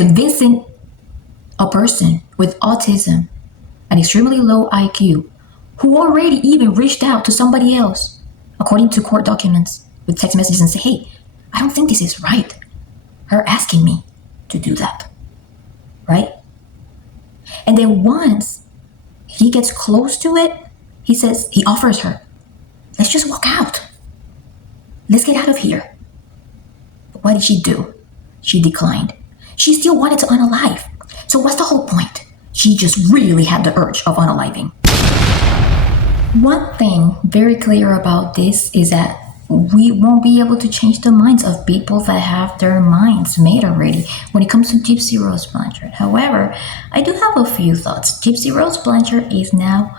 convincing a person with autism, an extremely low IQ, who already even reached out to somebody else, according to court documents, with text messages and say, hey, I don't think this is right. Her asking me to do that, right? And then once he gets close to it, he offers her, let's just walk out. Let's get out of here. But what did she do? She declined. She still wanted to unalive. So what's the whole point? She just really had the urge of unaliving. One thing very clear about this is that we won't be able to change the minds of people that have their minds made already when it comes to GYPSY Rose Blanchard. However, I do have a few thoughts. GYPSY Rose Blanchard is now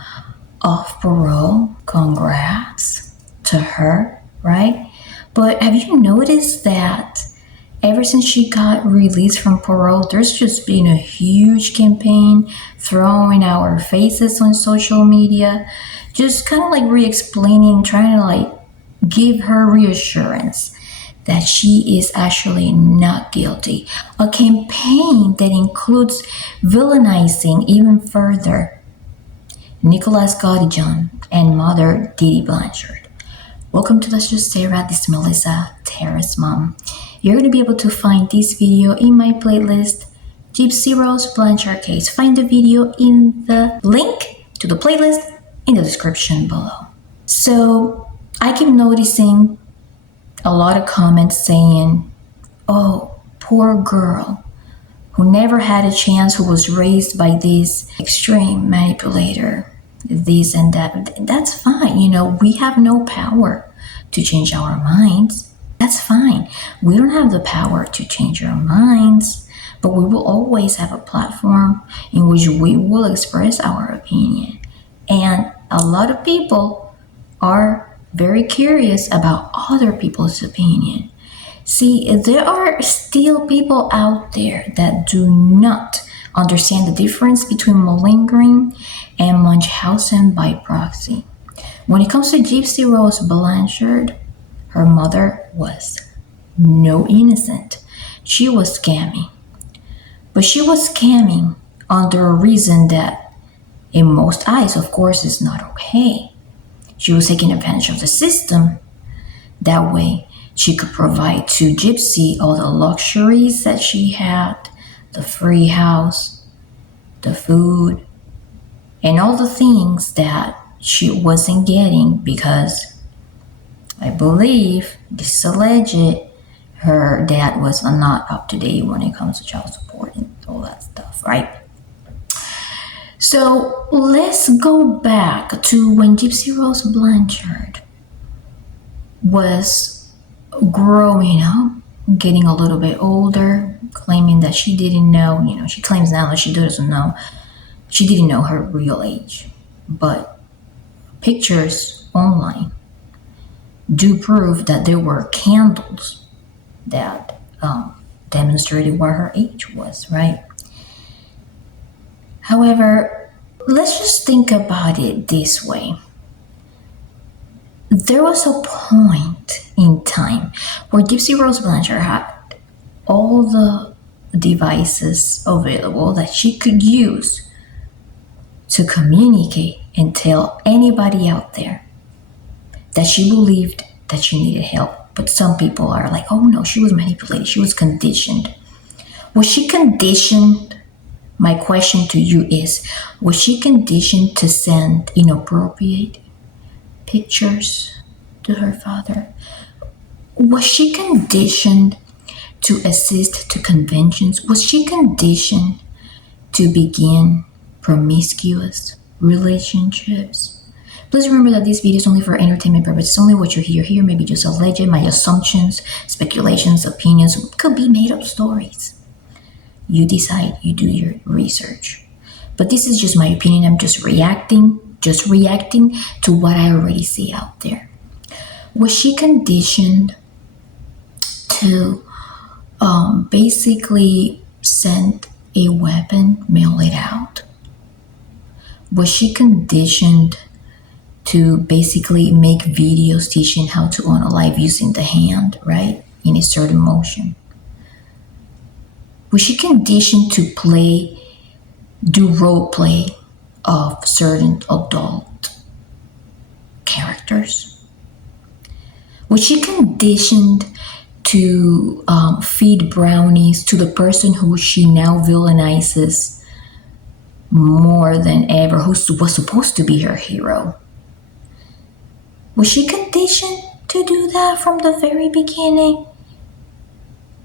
off parole. Congrats to her, right? But have you noticed that ever since she got released from parole, there's just been a huge campaign throwing our faces on social media, just kind of like re-explaining, trying to like give her reassurance that she is actually not guilty. A campaign that includes villanizing even further Nicholas Godejohn and mother Dee Dee Blanchard. Welcome to Let's Just Say Rat. This is Melissa, Tara's mom. You're going to be able to find this video in my playlist, GYPSY Rose Blanchard case. Find the video in the link to the playlist in the description below. So I keep noticing a lot of comments saying, oh, poor girl who never had a chance, who was raised by this extreme manipulator, this and that. That's fine. You know, we have no power to change our minds. That's fine. We don't have the power to change our minds, but we will always have a platform in which we will express our opinion. And a lot of people are very curious about other people's opinion. See, there are still people out there that do not understand the difference between malingering and Munchausen by proxy. When it comes to GYPSY Rose Blanchard, her mother was no innocent. She was scamming. But she was scamming under a reason that, in most eyes, of course, is not okay. She was taking advantage of the system. That way, she could provide to GYPSY all the luxuries that she had, the free house, the food, and all the things that she wasn't getting because I believe, this is alleged, her dad was not up to date when it comes to child support and all that stuff, right? So let's go back to when GYPSY Rose Blanchard was growing up, getting a little bit older, claiming that she didn't know, she claims now that she doesn't know. She didn't know her real age, but pictures online do prove that there were candles that demonstrated what her age was, right? However, let's just think about it this way. There was a point in time where GYPSY Rose Blanchard had all the devices available that she could use to communicate and tell anybody out there that she believed that she needed help. But some people are like, oh no, she was manipulated. She was conditioned. Was she conditioned? My question to you is, was she conditioned to send inappropriate pictures to her father? Was she conditioned to assist to conventions? Was she conditioned to begin promiscuous relationships? Please remember that this video is only for entertainment purposes. Only what you hear here may be just alleged. My assumptions, speculations, opinions could be made up stories. You decide, you do your research. But this is just my opinion. I'm just reacting to what I already see out there. Was she conditioned to basically send a weapon, mail it out? Was she conditioned to basically make videos teaching how to unalive using the hand, right? In a certain motion? Was she conditioned to do role play of certain adult characters? Was she conditioned to feed brownies to the person who she now villainizes more than ever, who was supposed to be her hero? Was she conditioned to do that from the very beginning?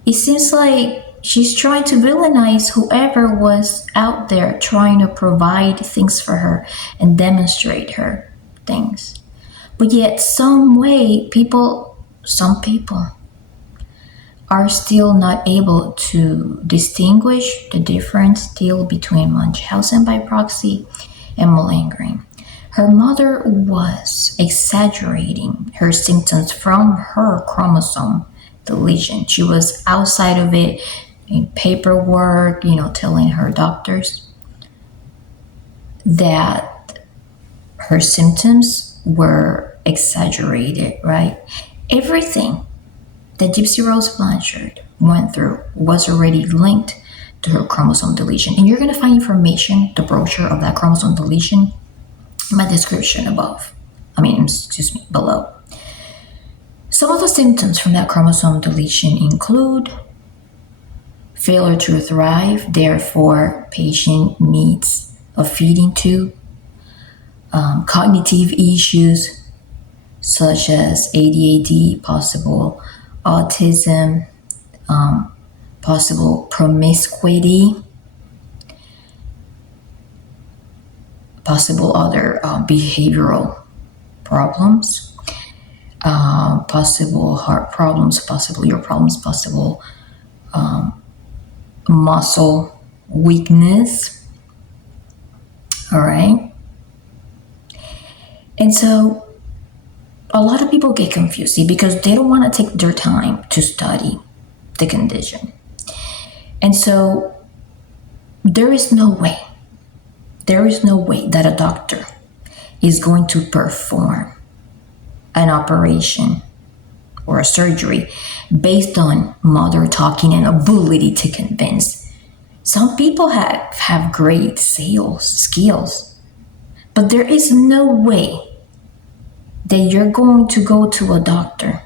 It seems like she's trying to villainize whoever was out there trying to provide things for her and demonstrate her things. But yet some people are still not able to distinguish the difference still between Munchausen by proxy and malingering. Her mother was exaggerating her symptoms from her chromosome deletion. She was outside of it in paperwork, telling her doctors that her symptoms were exaggerated, right? Everything that GYPSY Rose Blanchard went through was already linked to her chromosome deletion. And you're going to find information, the brochure of that chromosome deletion, in my description below. Some of the symptoms from that chromosome deletion include failure to thrive, therefore patient needs a feeding tube, cognitive issues such as ADHD, possible autism, possible promiscuity, possible other behavioral problems, possible heart problems, possible ear problems, possible muscle weakness. All right. And so a lot of people get confused because they don't want to take their time to study the condition. And so there is no way that a doctor is going to perform an operation or a surgery based on mother talking and ability to convince. Some people have great sales skills, but there is no way that you're going to go to a doctor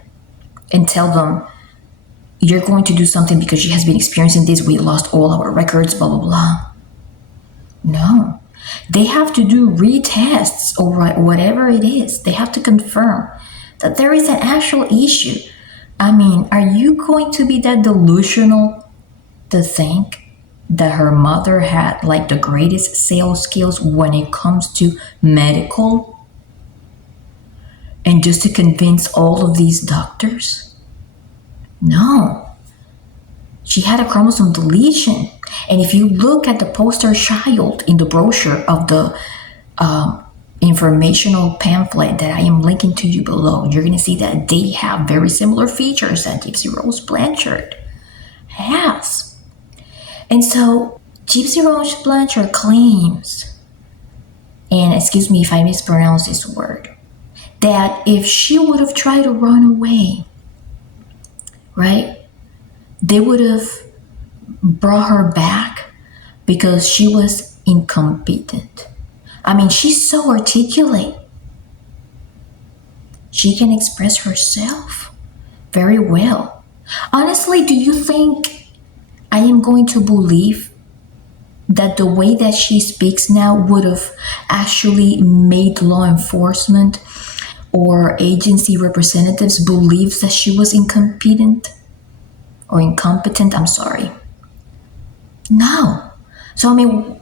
and tell them you're going to do something because she has been experiencing this, we lost all our records, blah, blah, blah. No. They have to do retests or whatever it is. They have to confirm that there is an actual issue. I mean, are you going to be that delusional to think that her mother had like the greatest sales skills when it comes to medical? And just to convince all of these doctors? No. She had a chromosome deletion. And if you look at the poster child in the brochure of the informational pamphlet that I am linking to you below, you're going to see that they have very similar features that GYPSY Rose Blanchard has. And so GYPSY Rose Blanchard claims, and excuse me if I mispronounce this word, that if she would have tried to run away, right, they would have brought her back because she was incompetent. I mean, she's so articulate. She can express herself very well. Honestly, do you think I am going to believe that the way that she speaks now would have actually made law enforcement or agency representatives believe that she was incompetent? Or incompetent, I'm sorry. No. So, I mean,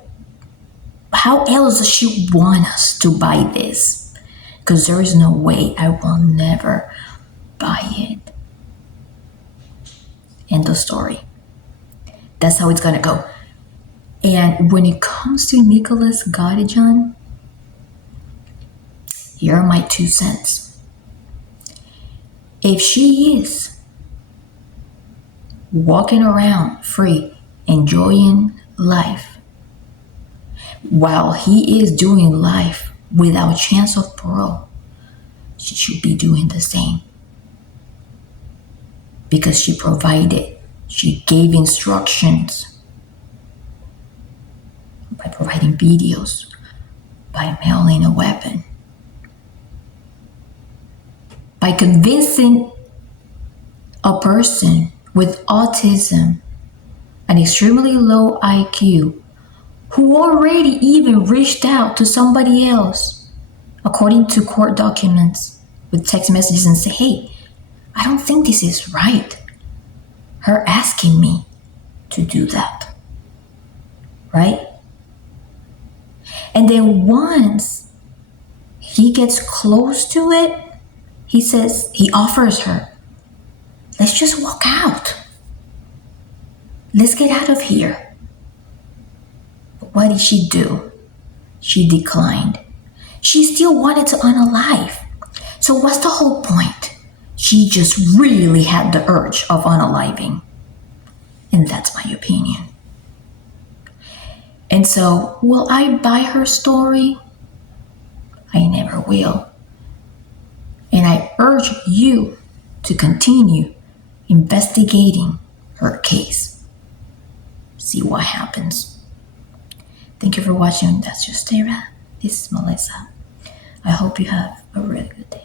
how else does she want us to buy this? Because there is no way. I will never buy it. End of story. That's how it's gonna go. And when it comes to Nicholas Godejohn, here are my 2 cents. If she is walking around free, enjoying life, while he is doing life without chance of parole, she should be doing the same. Because she provided She gave instructions by providing videos, by mailing a weapon, by convincing a person with autism, an extremely low IQ, who already even reached out to somebody else, according to court documents, with text messages and say, hey, I don't think this is right. Her asking me to do that, right? And then once he gets close to it, he offers her, let's just walk out. Let's get out of here. But what did she do? She declined. She still wanted to unalive. So what's the whole point? She just really had the urge of unaliving. And that's my opinion. And so, will I buy her story? I never will. And I urge you to continue investigating her case. See what happens. Thank you for watching. That's just a wrap. This is Melissa. I hope you have a really good day.